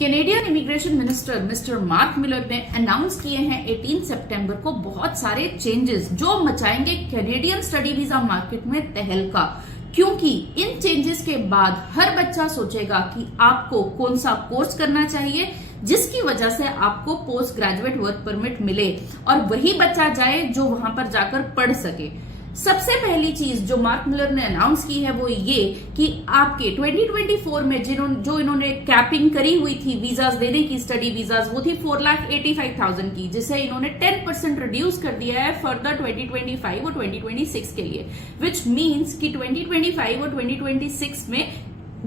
Canadian immigration minister mister mark Miller ने announce किए हैं 18 सितंबर को बहुत सारे चेंजेस जो मचाएंगे कैनेडियन स्टडी वीजा मार्केट में तहलका। क्योंकि इन चेंजेस के बाद हर बच्चा सोचेगा कि आपको कौन सा कोर्स करना चाहिए जिसकी वजह से आपको पोस्ट ग्रेजुएट वर्क परमिट मिले और वही बच्चा जाए जो वहां पर जाकर पढ़ सके। सबसे पहली चीज जो मार्क मिलर ने अनाउंस की है वो ये कि आपके 2024 में जो इन्होंने कैपिंग करी हुई थी वीजास देने की, स्टडी वीजास, वो थी 4,85,000 की, जिसे इन्होंने 10% रिड्यूस कर दिया है फर्दर 2025 और 2026 के लिए, विच मीन्स कि 2025 और 2026 में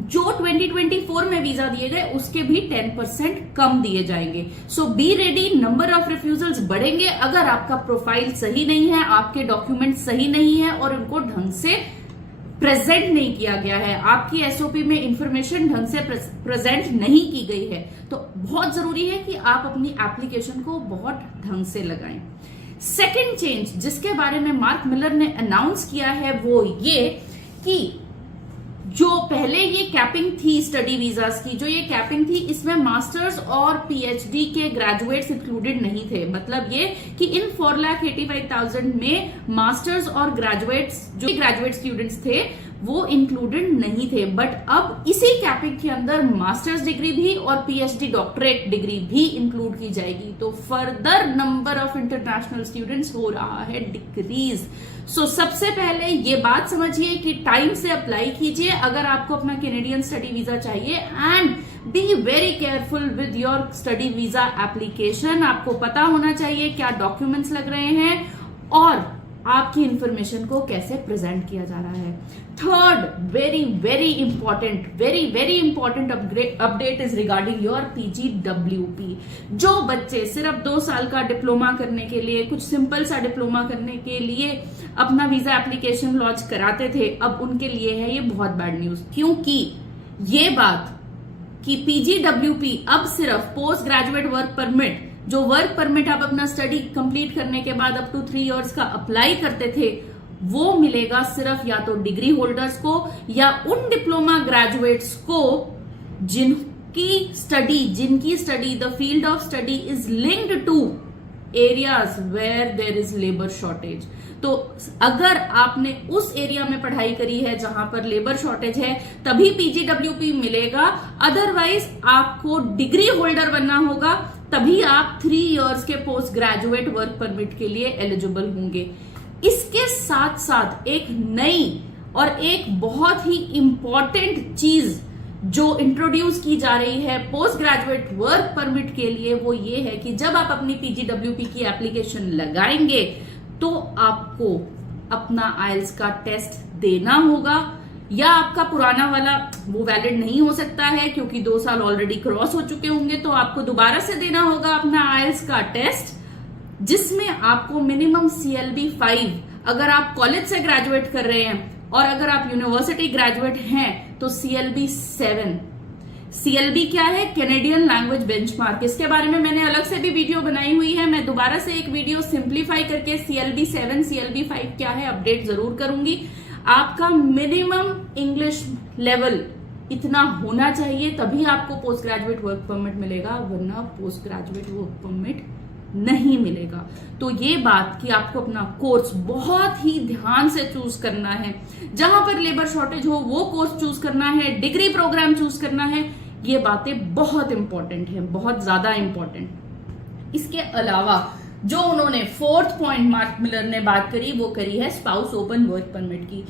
जो 2024 में वीजा दिए गए उसके भी 10% कम दिए जाएंगे। So be ready, number of refusals बढ़ेंगे अगर आपका प्रोफाइल सही नहीं है, आपके डॉक्यूमेंट सही नहीं है और उनको ढंग से प्रेजेंट नहीं किया गया है, आपकी एसओपी में इंफॉर्मेशन ढंग से प्रेजेंट नहीं की गई है। तो बहुत जरूरी है कि आप अपनी एप्लीकेशन को बहुत ढंग से लगाएं। सेकेंड चेंज जिसके बारे में मार्क मिलर ने अनाउंस किया है वो ये कि जो पहले ये कैपिंग थी स्टडी वीजास की, जो ये कैपिंग थी इसमें मास्टर्स और पीएचडी के ग्रेजुएट्स इंक्लूडेड नहीं थे। मतलब ये कि इन 4,85,000 में मास्टर्स और ग्रेजुएट्स जो ग्रेजुएट स्टूडेंट्स थे वो इंक्लूडेड नहीं थे। बट अब इसी कैपिंग के अंदर मास्टर्स डिग्री भी और पीएचडी डॉक्टरेट डिग्री भी इंक्लूड की जाएगी। तो further number of international students हो रहा है डिक्रीज। सो सबसे पहले ये बात समझिए कि टाइम से अप्लाई कीजिए अगर आपको अपना कैनेडियन स्टडी वीजा चाहिए, and be very careful with your study visa application. आपको पता होना चाहिए क्या डॉक्यूमेंट्स लग रहे हैं और आपकी इंफॉर्मेशन को कैसे प्रेजेंट किया जा रहा है। Third very very important update is regarding your PGWP. जो बच्चे सिर्फ 2 साल का डिप्लोमा करने के लिए, कुछ सिंपल सा डिप्लोमा करने के लिए अपना वीजा एप्लीकेशन लॉन्च कराते थे, अब उनके लिए है ये बहुत बैड न्यूज। क्योंकि ये बात कि पीजीडब्ल्यूपी अब सिर्फ पोस्ट ग्रेजुएट वर्क परमिट, जो वर्क परमिट आप अपना स्टडी कंप्लीट करने के बाद अप टू 3 इयर्स का अप्लाई करते थे, वो मिलेगा सिर्फ या तो डिग्री होल्डर्स को या उन डिप्लोमा ग्रेजुएट्स को जिनकी study the field of study is linked to areas where there is labour shortage. तो अगर आपने उस एरिया में पढ़ाई करी है जहां पर लेबर शॉर्टेज है तभी पीजीडब्ल्यूपी मिलेगा, अदरवाइज आपको डिग्री होल्डर बनना होगा, तभी आप 3 इयर्स के पोस्ट ग्रेजुएट वर्क परमिट के लिए एलिजिबल होंगे। इसके साथ साथ एक नई और एक बहुत ही इंपॉर्टेंट चीज जो इंट्रोड्यूस की जा रही है पोस्ट ग्रेजुएट वर्क परमिट के लिए वो ये है कि जब आप अपनी पीजीडब्ल्यूपी की एप्लीकेशन लगाएंगे तो आपको अपना आइल्स का टेस्ट देना होगा, या आपका पुराना वाला वो वैलिड नहीं हो सकता है क्योंकि 2 साल ऑलरेडी क्रॉस हो चुके होंगे, तो आपको दोबारा से देना होगा अपना आइल्स का टेस्ट, जिसमें आपको मिनिमम CLB 5, अगर आप कॉलेज से ग्रेजुएट कर रहे हैं और अगर आप यूनिवर्सिटी ग्रेजुएट हैं तो CLB 7। CLB क्या है? Canadian language benchmark. इसके बारे में मैंने अलग से भी वीडियो बनाई हुई है, मैं दोबारा से एक वीडियो सिंप्लीफाई करके CLB 7 CLB 5 क्या है अपडेट जरूर करूंगी। आपका मिनिमम इंग्लिश लेवल इतना होना चाहिए तभी आपको पोस्ट ग्रेजुएट वर्क परमिट मिलेगा, वरना पोस्ट ग्रेजुएट वर्क परमिट नहीं मिलेगा। तो ये बात कि आपको अपना कोर्स बहुत ही ध्यान से चूज करना है, जहां पर लेबर शॉर्टेज हो वो कोर्स चूज करना है, डिग्री प्रोग्राम चूज करना है, ये बातें बहुत इंपॉर्टेंट है, बहुत ज्यादा इंपॉर्टेंट। इसके अलावा जो उन्होंने 4th पॉइंट मार्क मिलर ने बात करी वो करी है स्पाउस ओपन वर्क परमिट की।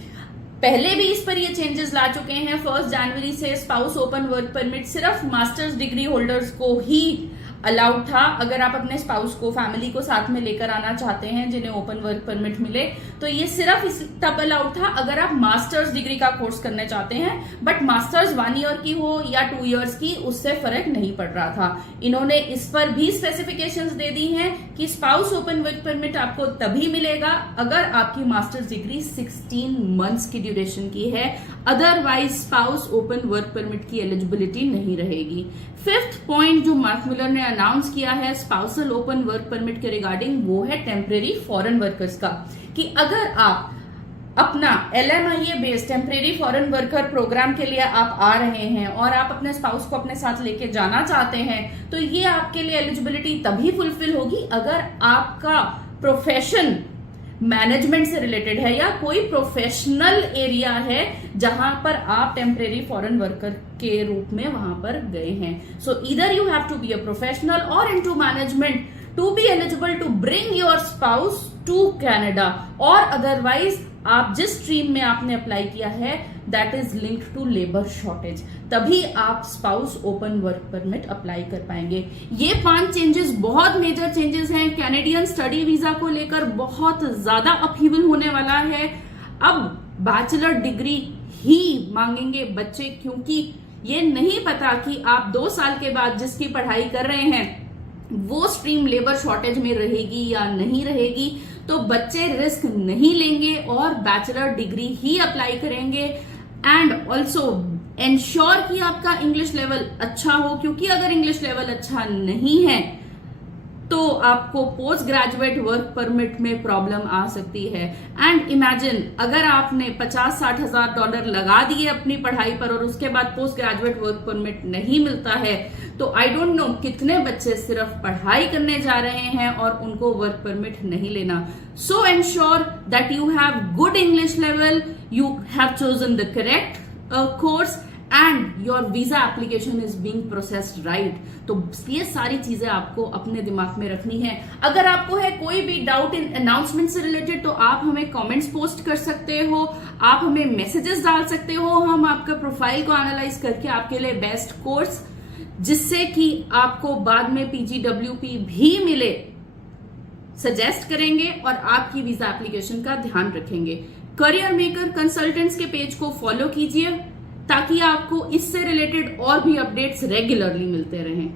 पहले भी इस पर ये चेंजेस ला चुके हैं। 1 जनवरी से स्पाउस ओपन वर्क परमिट सिर्फ मास्टर्स डिग्री होल्डर्स को ही अलाउड था। अगर आप अपने स्पाउस को, फैमिली को साथ में लेकर आना चाहते हैं जिन्हें ओपन वर्क परमिट मिले, तो ये सिर्फ तब अलाउड था अगर आप मास्टर्स डिग्री का कोर्स करने चाहते हैं। बट मास्टर्स 1 ईयर की हो या 2 इयर्स की, उससे फर्क नहीं पड़ रहा था। इन्होंने इस पर भी स्पेसिफिकेशंस दे दी हैं कि स्पाउस ओपन वर्क परमिट आपको तभी मिलेगा अगर आपकी मास्टर्स डिग्री 16 मंथ्स की ड्यूरेशन की है, otherwise spouse open work permit की एलिजिबिलिटी नहीं रहेगी। 5th पॉइंट जो मार्क मिलर ने अनाउंस किया है स्पाउसल ओपन वर्क परमिट के रिगार्डिंग, वो है टेम्परेरी फॉरेन वर्कर्स का, कि अगर आप अपना LMIA based temporary foreign worker programme के लिए आप आ रहे हैं और आप अपने स्पाउस को अपने साथ लेके जाना चाहते हैं, तो ये आपके लिए एलिजिबिलिटी तभी फुलफिल होगी अगर आपका प्रोफेशन मैनेजमेंट से रिलेटेड है या कोई प्रोफेशनल एरिया है जहां पर आप टेम्परेरी फॉरेन वर्कर के रूप में वहां पर गए हैं। So either you have to be a professional और into management to be eligible to bring your spouse to Canada, और अदरवाइज आप जिस स्ट्रीम में आपने अप्लाई किया है that is linked to labour shortage, तभी आप spouse open work permit apply कर पाएंगे। ये 5 चेंजेस बहुत मेजर चेंजेस हैं। कैनेडियन स्टडी वीजा को लेकर बहुत ज्यादा अपहीवल होने वाला है। अब बैचलर डिग्री ही मांगेंगे बच्चे, क्योंकि ये नहीं पता कि आप 2 साल के बाद जिसकी पढ़ाई कर रहे हैं वो स्ट्रीम लेबर शॉर्टेज में रहेगी या नहीं रहेगी, तो बच्चे रिस्क नहीं लेंगे और बैचलर डिग्री ही अप्लाई करेंगे। एंड ऑल्सो एंश्योर कि आपका इंग्लिश लेवल अच्छा हो, क्योंकि अगर इंग्लिश लेवल अच्छा नहीं है तो आपको पोस्ट ग्रेजुएट वर्क परमिट में प्रॉब्लम आ सकती है। एंड इमेजिन अगर आपने 50-60 हजार डॉलर लगा दिए अपनी पढ़ाई पर और उसके बाद पोस्ट ग्रेजुएट वर्क परमिट नहीं मिलता है, तो आई डोंट नो कितने बच्चे सिर्फ पढ़ाई करने जा रहे हैं और उनको वर्क परमिट नहीं लेना। सो ensure that you have good English level, you have chosen the correct course and your visa application is being processed right. तो ये सारी चीजें आपको अपने दिमाग में रखनी है। अगर आपको है कोई भी डाउट इन अनाउंसमेंट से रिलेटेड तो आप हमें कमेंट्स पोस्ट कर सकते हो, आप हमें मैसेजेस डाल सकते हो, हम आपका प्रोफाइल को एनालाइज करके आपके लिए बेस्ट कोर्स जिससे कि आपको बाद में PGWP भी मिले सजेस्ट करेंगे और आपकी वीजा एप्लीकेशन का ध्यान रखेंगे। करियर मेकर कंसल्टेंट्स के पेज को फॉलो कीजिए ताकि आपको इससे रिलेटेड और भी अपडेट्स रेगुलरली मिलते रहें।